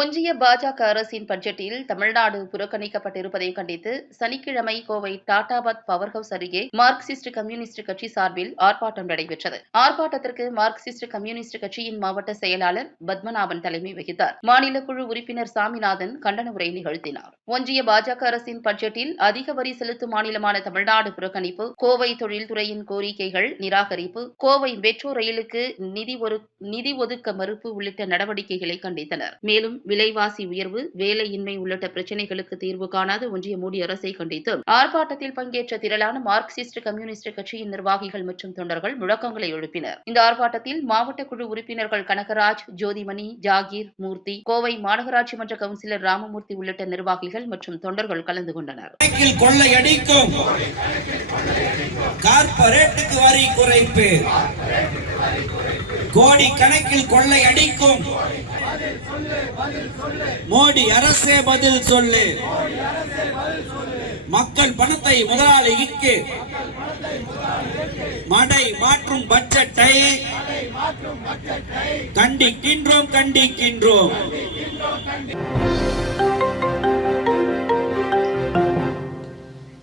ஒன்றிய பாஜக அரசின் பட்ஜெட்டில் தமிழ்நாடு புறக்கணிக்கப்பட்டிருப்பதை கண்டித்து சனிக்கிழமை கோவை டாடாபாத் பவர் ஹவுஸ் அருகே மார்க்சிஸ்ட் கம்யூனிஸ்ட் கட்சி சார்பில் ஆர்ப்பாட்டம் நடைபெற்றது. ஆர்ப்பாட்டத்திற்கு மார்க்சிஸ்ட் கம்யூனிஸ்ட் கட்சியின் மாவட்ட செயலாளர் பத்மநாபன் தலைமை வகித்தார். மாநில குழு உறுப்பினர் சாமிநாதன் கண்டன உரை நிகழ்த்தினார். ஒன்றிய பாஜக அரசின் பட்ஜெட்டில் அதிக வரி செலுத்தும் மாநிலமான தமிழ்நாடு புறக்கணிப்பு கோவை தொழில்துறையின் கோரிக்கைகள் நிராகரிப்பு கோவை மெட்ரோ ரயிலுக்கு நிதி ஒரு நிதி ஒதுக்க மறுப்பு உள்ளிட்ட நடவடிக்கைகளை கண்டித்தனர். மேலும் விலைவாசி உயர்வு வேலையின்மை உள்ளிட்ட பிரச்சினைகளுக்கு தீர்வு காணாத ஒன்றிய மோடி அரசை கண்டித்து. ஆர்ப்பாட்டத்தில் பங்கேற்ற திரளான மார்க்சிஸ்ட் கம்யூனிஸ்ட் கட்சியின் நிர்வாகிகள் மற்றும் தொண்டர்கள் முழக்கங்களை எழுப்பினர். இந்த ஆர்ப்பாட்டத்தில் மாவட்ட குழு உறுப்பினர்கள் கனகராஜ் ஜோதிமணி ஜாகீர் மூர்த்தி கோவை மாநகராட்சி மன்ற கவுன்சிலர் ராமமூர்த்தி உள்ளிட்ட நிர்வாகிகள் மற்றும் தொண்டர்கள் கலந்து கொண்டனர். கொள்ளையடிக்கும் வரி குறைப்பு. கோடி கணக்கில் கொள்ளையடிக்கும் மோடி அரசே பதில் சொல்லு. மக்கள் பணத்தை முதலாளிக்கு. மடை மாற்றும் பட்ஜெட்டை கண்டிக்கின்றோம் கண்டிக்கின்றோம்.